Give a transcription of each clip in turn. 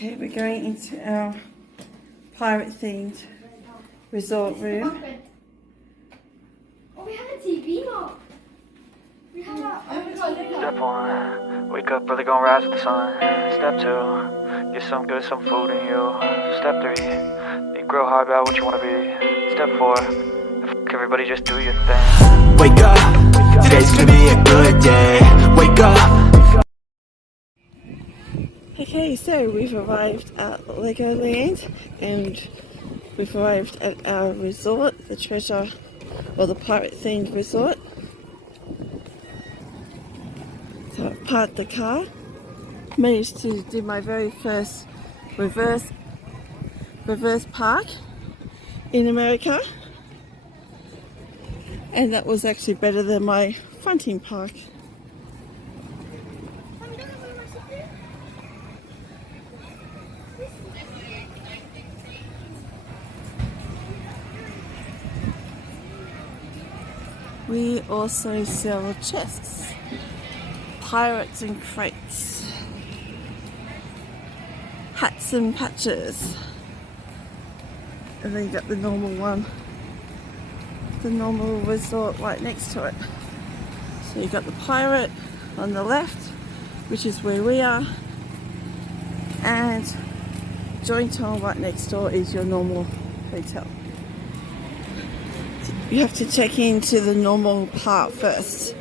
Okay, we're going into our pirate-themed resort room. Oh, we have a TV, Mark. We have a Step 1, wake up early, gonna rise with the sun. Step 2, get some good, some food in you. Step 3, think real hard about what you wanna be. Step 4, everybody just do your thing. Wake up, today's gonna be a good day. Wake up. Okay, so we've arrived at Legoland and we've arrived at our resort, the treasure or the pirate-themed resort. So I've parked the car, managed to do my very first reverse park in America, and that was actually better than my fronting park. We also sell chests, pirates and crates, hats and patches, and then you got the normal one, the normal resort right next to it. So you got the pirate on the left, which is where we are, and Jointown right next door is your normal hotel. You have to check into the normal part first.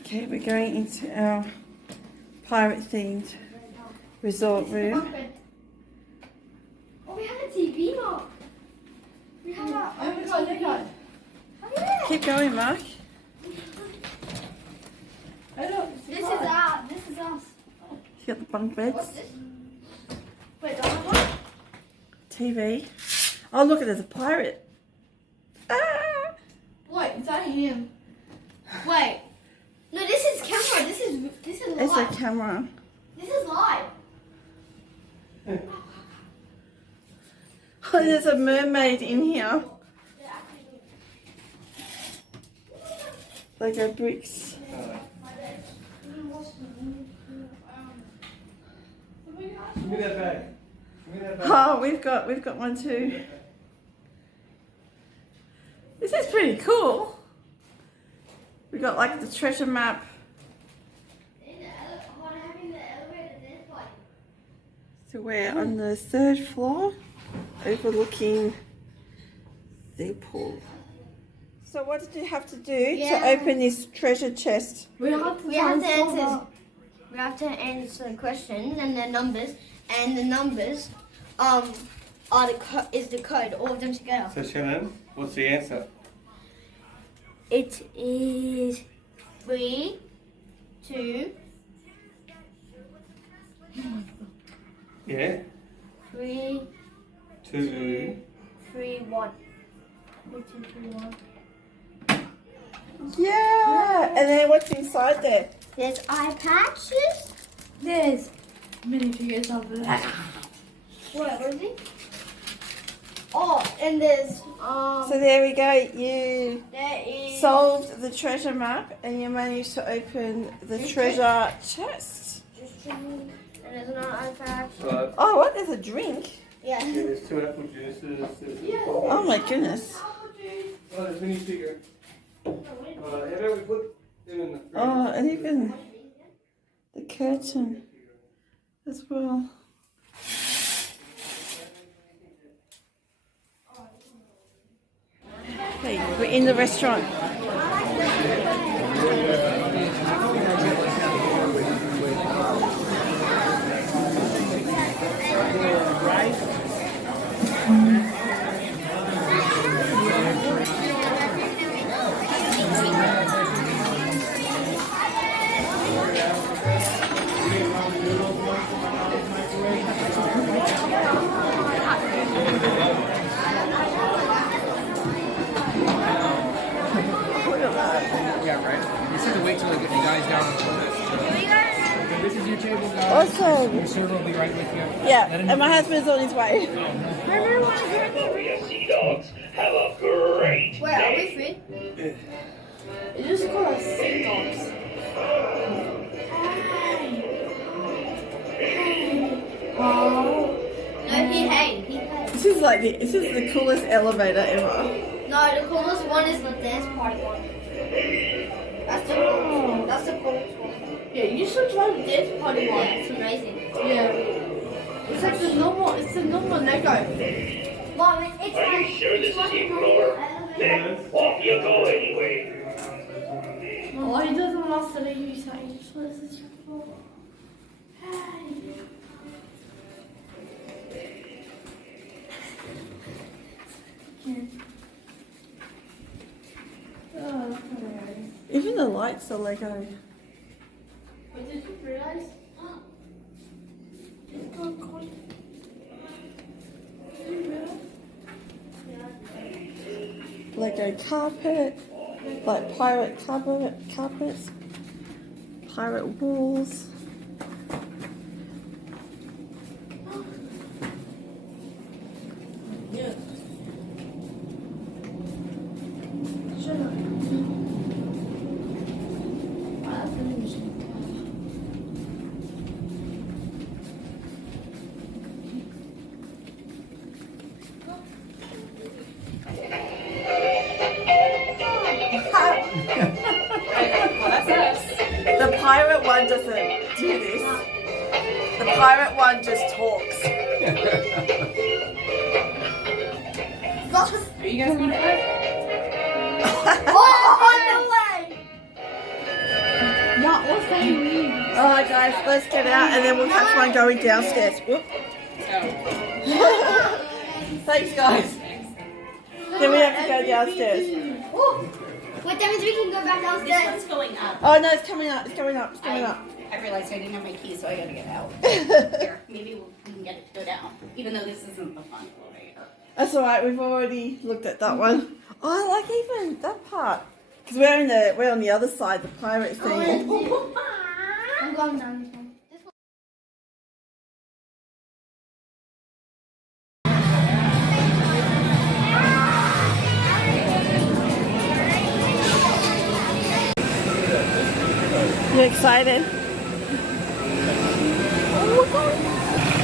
Okay, we're going into our pirate-themed resort room. Oh, we have a TV, Mark. We have a Keep going, Mark. This is us. You got the bunk beds, What's this? Wait, don't have one? TV. Oh, look, there's a pirate. Ah! Wait, is that him? Wait. No, this is camera. This is It's a live. camera. This is live. Oh, there's a mermaid in here. Lego bricks. Give me that bag. Give me that bag. Oh, we've got one too. This is pretty cool. We got like the treasure map. So we're on the 3rd floor, overlooking the pool. So what did you have to do to open this treasure chest? We have to answer the questions and the numbers, and the numbers is the code, all of them together. So Shannon, what's the answer? It is 3, 2, Yeah. 3, 2. 3, 1. 3, 2, 3, 1. Yeah! And then what's inside there? There's eye patches. There's minifigures of that. What is it? Oh, and there's So there we go. You there is solved the treasure map and you managed to open the treasure chest. and there's another eye patch. Right. Oh, what? There's a drink? Yeah. Yeah, there's 2 apple juices. There's Oh my goodness. Oh, there's minifigure. How about we put them in the fridge? Oh, and even the curtain as well. Hey, we're in the restaurant. Yeah, right. your table, guys. Awesome. Your server will be right with you. Yeah, and my husband's on his way. Sea dogs. Have a great Wait, are we free? It just called us sea dogs. Oh. No, he paid. This is like this is the coolest elevator ever. No, the coolest one is the dance party one. That's the coolest one. Yeah, you should try the dance party one. It's amazing. Yeah. It's like the normal Lego. Mom, it's Are you sure this is the Explorer? Then off you go anyway. Oh, he doesn't want us to leave you saying, so this is your floor. Hey. Oh, hilarious. Even the lights are Lego. But did you realize? It's gone cold. Did you realize? Lego carpet, like pirate carpets, pirate walls. Yeah. Shut up. That's interesting. The pirate one doesn't do this. The pirate one just talks. Are you guys going to play? Alright guys, let's get out and then we'll catch one going downstairs. Whoop. Thanks guys. Then we have to go downstairs. Wait, that means we can go back This downstairs. one's going up. Oh no, it's coming up, it's coming up, it's coming up. I realized I didn't have my keys, so I gotta get out. Here, maybe we can get it to go down, even though this isn't the fun elevator. That's alright, we've already looked at that one. Oh, I like even that part. Because we're on the other side, the pirate thing. I'm going down this one. You excited?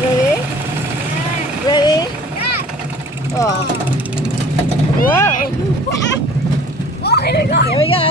Ready? Ready? Oh. Whoa. Oh, here we go. Here we go.